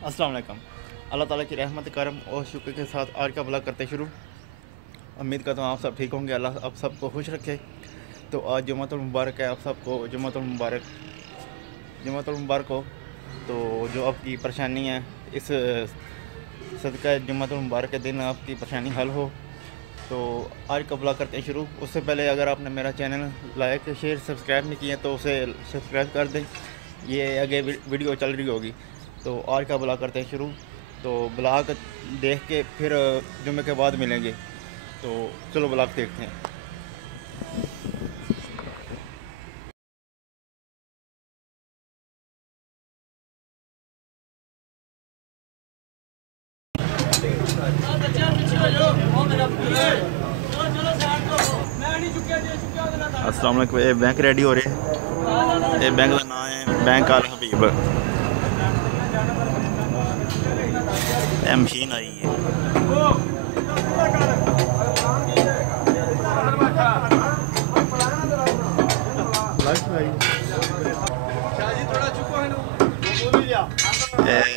अस्सलाम वालेकुम। अल्लाह ताला की रहमत करम और शुक्र के साथ आज का ब्लॉग करते शुरू। उम्मीद करता हूँ आप सब ठीक होंगे, अल्लाह आप सबको खुश रखे। तो आज जुम्मतुल मुबारक है, आप सबको जुम्मतुल मुबारक हो। तो जो आपकी परेशानी है इस सदका जुम्मतुल मुबारक के दिन आपकी परेशानी हल हो। तो आज का ब्लॉग करते हैं शुरू। उससे पहले अगर आपने मेरा चैनल लाइक शेयर सब्सक्राइब नहीं किया तो उसे सब्सक्राइब कर दें, ये आगे वीडियो चल रही होगी। तो आज का ब्लॉग करते हैं शुरू। तो ब्लॉग देख के फिर जुम्मे के बाद मिलेंगे। तो चलो ब्लॉग देखते हैं। अस्सलाम वालेकुम। ये बैंक रेडी हो रहे हैं। ये बैंक का नाम है बैंक अल हबीब। ये मशीन आई है।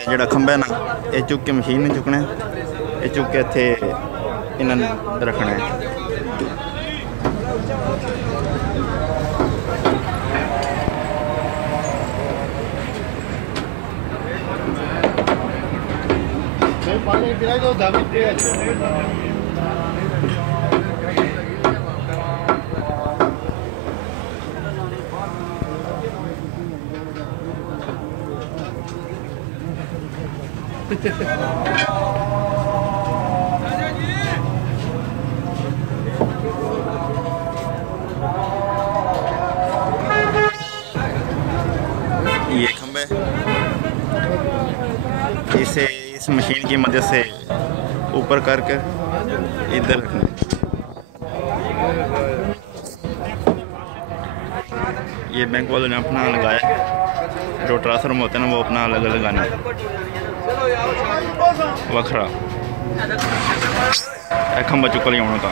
ਜਿਹੜਾ ਖੰਭਾ ਹੈ ਨਾ, ਇਹ ਚੁੱਕ ਕੇ ਮਸ਼ੀਨ ਨੇ ਚੁੱਕਣਾ, ਇਹ ਚੁੱਕ ਕੇ ਇੱਥੇ ਇਹਨਾਂ ਨੂੰ ਰੱਖਣਾ ਹੈ। ये खंभे इसे इस मशीन की मदद से ऊपर करके इधर रखना। ये बैंक वालों ने अपना लगाया, जो ट्रांसफार्मर होते हैं ना वो अपना अलग लगाना है वखरा। खंबा चुका लिया उन्होंने का।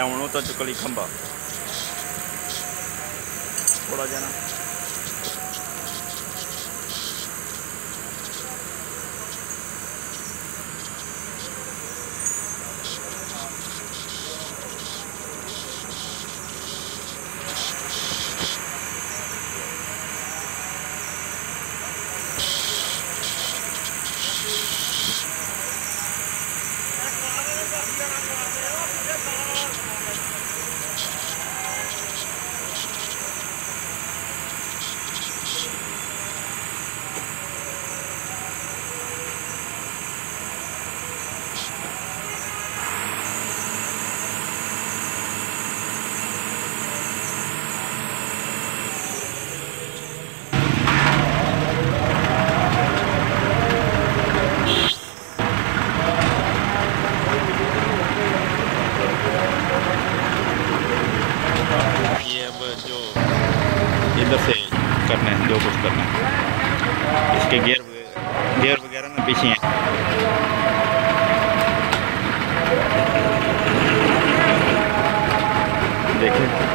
ਹੁਣ ਤਾਂ ਚੁੱਕ ਲਈ ਖੰਭਾ ਥੋੜਾ ਜਿਹਾ ਨਾ। इधर से करना है जो कुछ करना है। इसके गियर वगैरह ना पीछे हैं। देखिए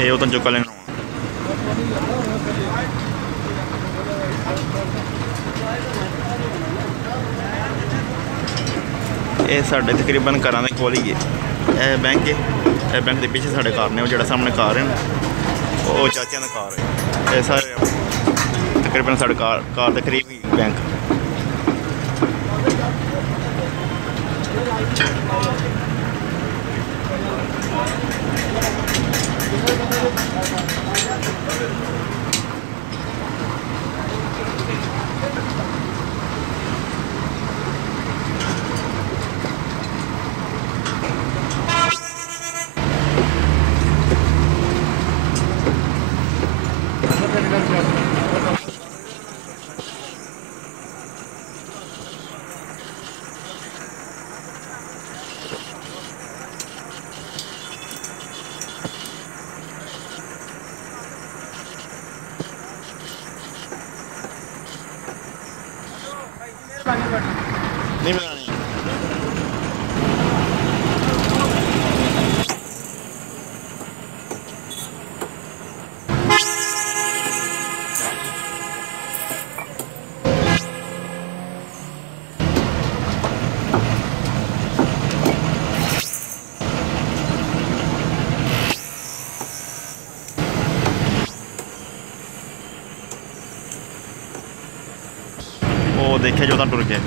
ये उतन चुका लेना ये साढ़े तकरीबन घर के कोल ही है बैंक है। यह बैंक के पीछे साढ़े घर ने जो सामने घर है वो चाचिया का घर है। ये सारे तकरीबन साढ़े घर के करीब ही बैंक। नहीं बनानी वो देखे जो टुर के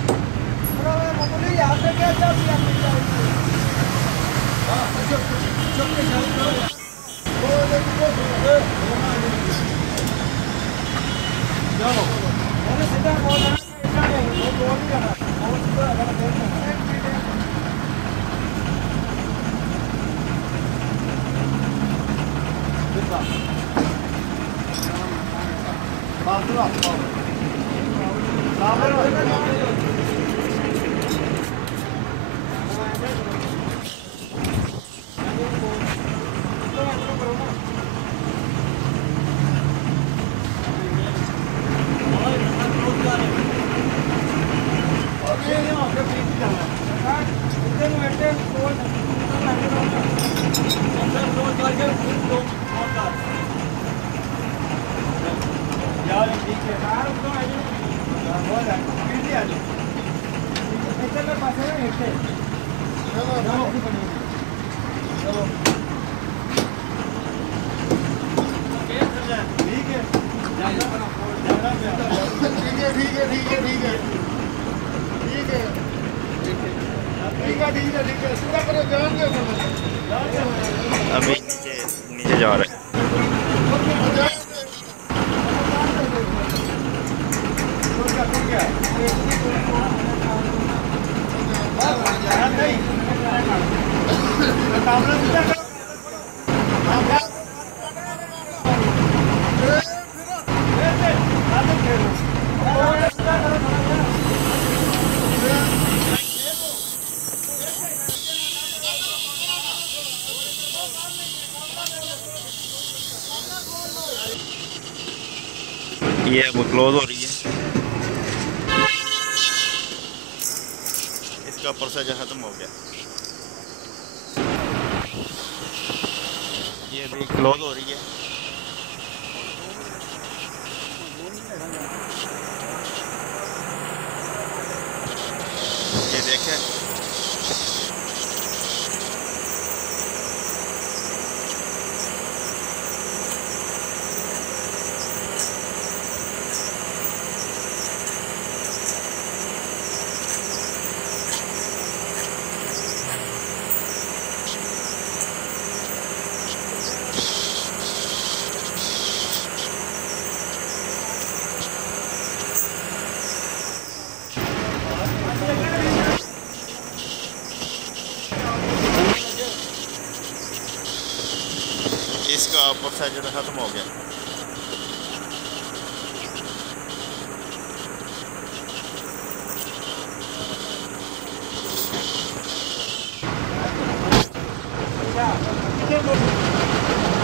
अभी नीचे नीचे जा रहे हैं। ये अब क्लोज हो रही है, इसका प्रोसेस खत्म हो गया। ये भी क्लोज हो रही है। ये देखें इसका प्रोसेस जो खत्म हो गया।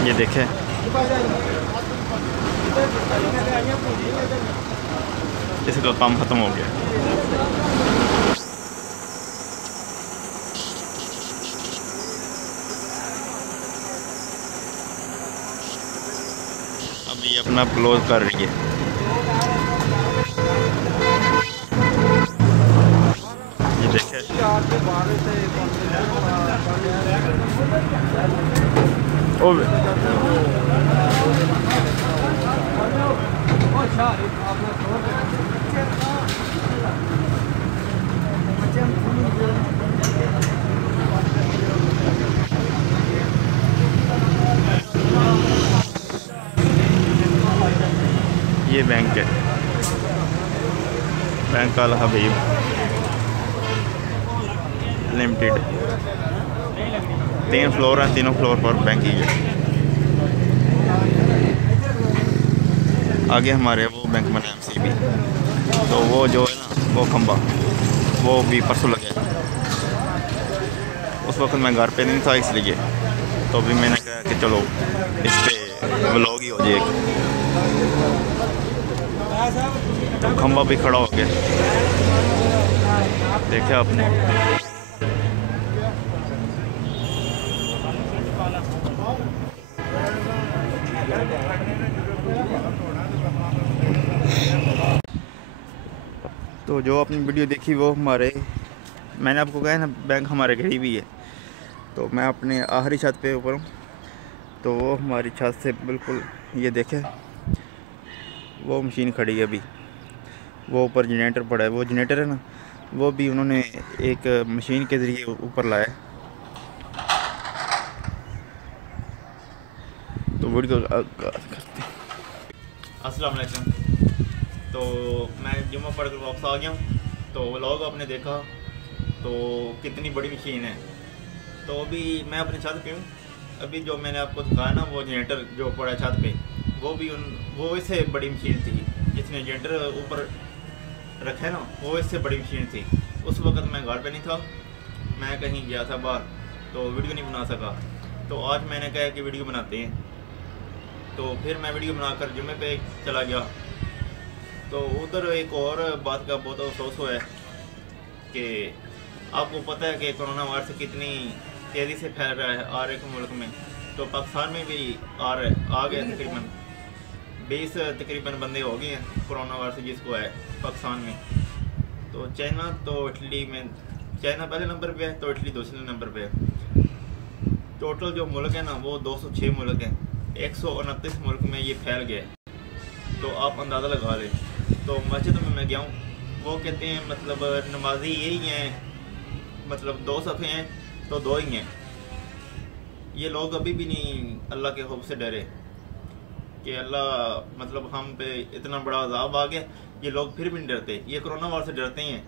ये देखें इसका काम खत्म हो गया। अभी अपना क्लोज कर रही है। ये देखे ये बैंक है, बैंक अल हबीब लिमिटेड। 3 फ्लोर हैं, तीनों फ्लोर पर बैंक ही है। आगे हमारे वो बैंक बना MCB, तो वो जो है ना वो खंबा वो भी परसों लगे। उस वक्त मैं घर पे नहीं था इसलिए, तो अभी मैंने कहा कि चलो इस पर व्लॉग ही हो जाएगी। तो खंबा भी खड़ा हो गया, देखा आपने। तो जो आपने वीडियो देखी वो हमारे, मैंने आपको कहा है ना बैंक हमारे करीब ही है। तो मैं अपने आखिरी छत पे ऊपर हूँ, तो वो हमारी छत से बिल्कुल, ये देखें वो मशीन खड़ी है अभी, वो ऊपर जनरेटर पड़ा है। वो जनरेटर है ना, वो भी उन्होंने एक मशीन के ज़रिए ऊपर लाया। तो वीडियो करते। अस्सलाम वालेकुम। तो मैं जुम्मा पढ़ कर वापस आ गया हूँ। तो व्लॉग आपने देखा, तो कितनी बड़ी मशीन है। तो अभी मैं अपनी छत पे हूँ। अभी जो मैंने आपको दिखाया ना वो जनरेटर जो पड़ा छत पे, वो भी वो इससे बड़ी मशीन थी। जिसने जनरेटर ऊपर रखा है ना, वो इससे बड़ी मशीन थी। उस वक्त मैं घर पे नहीं था, मैं कहीं गया था बाहर, तो वीडियो नहीं बना सका। तो आज मैंने कहा कि वीडियो बनाते हैं। तो फिर मैं वीडियो बनाकर जुम्मे पे चला गया। तो उधर एक और बात का बहुत अफसोस हुआ है कि आपको पता है कि कोरोना वायरस कितनी तेज़ी से फैल रहा है हर एक मुल्क में। तो पाकिस्तान में भी आ गया तकरीबन 20 तकरीबन बंदे हो गए हैं कोरोना वायरस जिसको है पाकिस्तान में। तो चाइना, तो इटली में, चाइना पहले नंबर पे है, तो इटली दूसरे नंबर पे है। टोटल जो मुल्क है ना वो 206 मुल्क हैं। 129 मुल्क में ये फैल गया है। तो आप अंदाज़ा लगा लें। तो मस्जिद में मैं गया हूँ, वो कहते हैं मतलब नमाजी यही हैं, मतलब 2 सफ़े हैं तो 2 ही हैं। ये लोग अभी भी नहीं अल्लाह के खौफ से डरे कि अल्लाह मतलब हम पे इतना बड़ा अज़ाब आ गया। ये लोग फिर भी नहीं डरते। ये कोरोना वायरस से डरते हैं,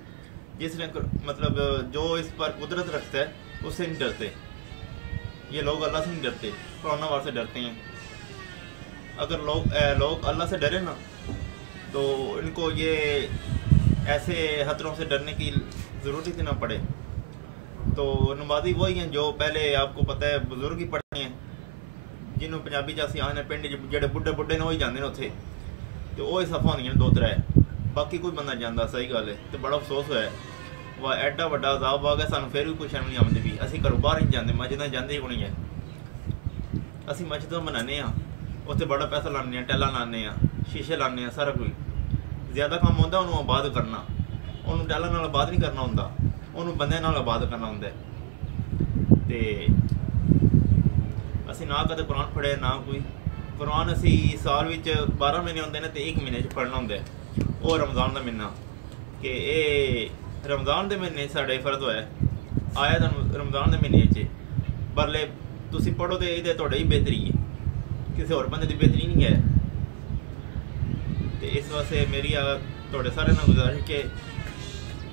जिसने मतलब जो इस पर कुदरत रखता है उससे नहीं डरते। ये लोग अल्लाह से नहीं डरते, कोरोना वायरस से डरते हैं। अगर लोग अल्लाह से डरे ना, तो इनको ये ऐसे खतरों से डरने की ज़रूरत ही ना पड़े। तो नमाजी वही हैं जो पहले आपको पता है बुजुर्ग ही पढ़ते हैं, जिन्होंने पंजाबी च असीं आखने पिंड जेडे बुढ़े बुढ़े ने वही जाते हैं उत्थे। तो वो सफ़ा होंदियां 2-3, बाकी कोई बंदा जाता। सही गल है। तो बड़ा अफसोस होया वह एडा वड्डा अज़ाब आ गया, सानूं फिर भी कोई शर्म नहीं आती भी। असीं घरों बाहर नहीं जाते, मस्जिदां जाते ही कोई नहीं है। असीं मस्जिदां बनाने उत्थे बड़ा पैसा लाने, टैला लाने, शीशे लाने, सारा कुछ। ज़्यादा काम होंदा उन्होंने आबाद करना, उन्होंने टैला नाल आबाद नहीं करना होंदा, उन्होंने बंदे नाल आबाद करना होंदा। ते असीं ना कदे कुरान पढ़े ना कोई। कुरान असीं साल विच 12 महीने होंदे ने, ते 1 महीने च पढ़ना होंदा है। वो रमज़ान का महीना, कि ये रमज़ान के महीने साढ़े फर्ज होया आया रमज़ान के महीने च। बरले तुसीं पढ़ो तो ये तुहाडे ही बेहतरी है, किसी और बंदे की बेहतरी नहीं है। तो इस वास्ते मेरी थोड़े सारे ना गुजारिश कि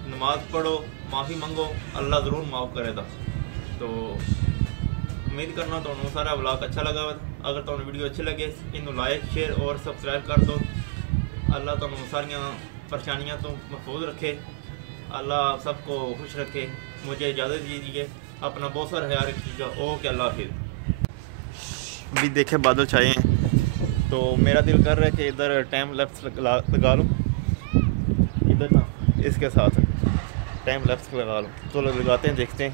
नमाज पढ़ो, माफ़ी मंगो, अल्लाह ज़रूर माफ़ करेगा। तो उम्मीद करना तो सारा व्लॉग अच्छा लगा। अगर तो वीडियो अच्छी लगे इन्हों लाइक शेयर और सबसक्राइब कर दो। अल्लाह तो सारिया परेशानियाँ तो महफूज रखे, अल्लाह सबको खुश रखे। मुझे इजाज़त दीजिए, अपना बहुत सारा ख्याल रखिएगा। ओके, अल्लाह हाफिज़। भी देखे बादल छाए हैं, तो मेरा दिल कर रहा है कि इधर टाइम लैप्स लगा लूँ, इधर ना इसके साथ टाइम लैप्स लगा लूँ। तो लगाते हैं, देखते हैं।